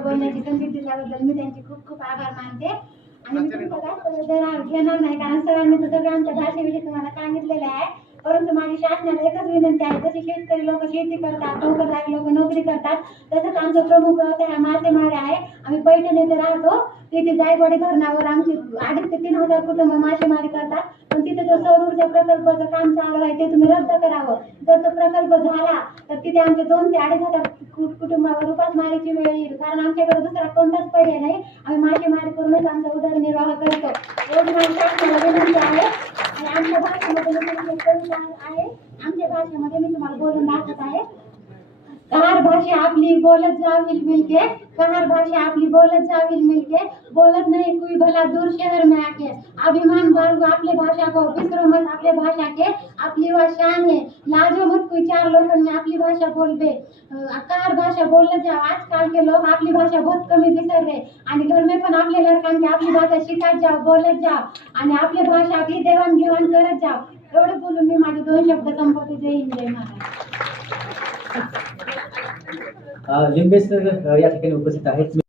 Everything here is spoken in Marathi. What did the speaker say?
एवढं बोलण्याची संधी दिल्याबद्दल मी त्यांचे खूप खूप आभार मानते. आणि मी तुमचा जास्त घेणार नाही, कारण सरांनी तर सगळं आमच्या भाषेविषयी तुम्हाला सांगितलेलं आहे. परंतु माझी शासनाला एकच विनंती आहे, जसे शेतकरी लोक शेती करतात, नोकरदार लोक नोकरी करतात, तसंच आमचा प्रमुख व्यवसाय हा मासेमारी आहे. आम्ही पैठण येथे राहतो. तिथे जायकवाडी धरणावर आमची 2,500 ते 3,000 कुटुंब मासेमारी करतात. पण तिथे जो सौर ऊर्जा प्रकल्पाचं काम चालू आहे ते तुम्ही रद्द करावं. जर तो प्रकल्प झाला तर तिथे आमचे 2,000 ते 2,500 कुटुंबावर उपासमारीची वेळ येईल, कारण आमच्याकडे दुसरा कोणताच पर्याय नाही. आम्ही मासेमारी करूनच आमचा उदरनिर्वाह करतो. एवढी माझी शासनाला विनंती आहे. आणि आमच्या भाषेमध्ये मी कविता आहे, आमच्या भाषेमध्ये मी तुम्हाला बोलून दाखवत आहे. कहार भाषा आपली बोलत जावील मिलके, कहार भाषा आपली बोलत जावील मिलके, बोलत नहीं कोई भला दूर शहर में आके, अभिमान बाळगो आपले भाषा को, बिसरो मत आपले भाषा के, आपली वह शान है, लाजो मत कोई चार लोगों में आपली भाषा बोलबे. कहार भाषा बोलत जाओ. आजकाल के लोग आपली भाषा बहुत कमी विसर रहे, आणि घर में पण आपले लड़कांची आपली भाषा शिकत जाओ, बोलत जाओ आणि आपली भाषा की देवाणघेवाण करत जाओ. एवढं बोलून मी माझे 2 शब्द संपवते. जय हिंद, जय महाराष्ट्र. लिंबे सर या ठिकाणी उपस्थित आहेत.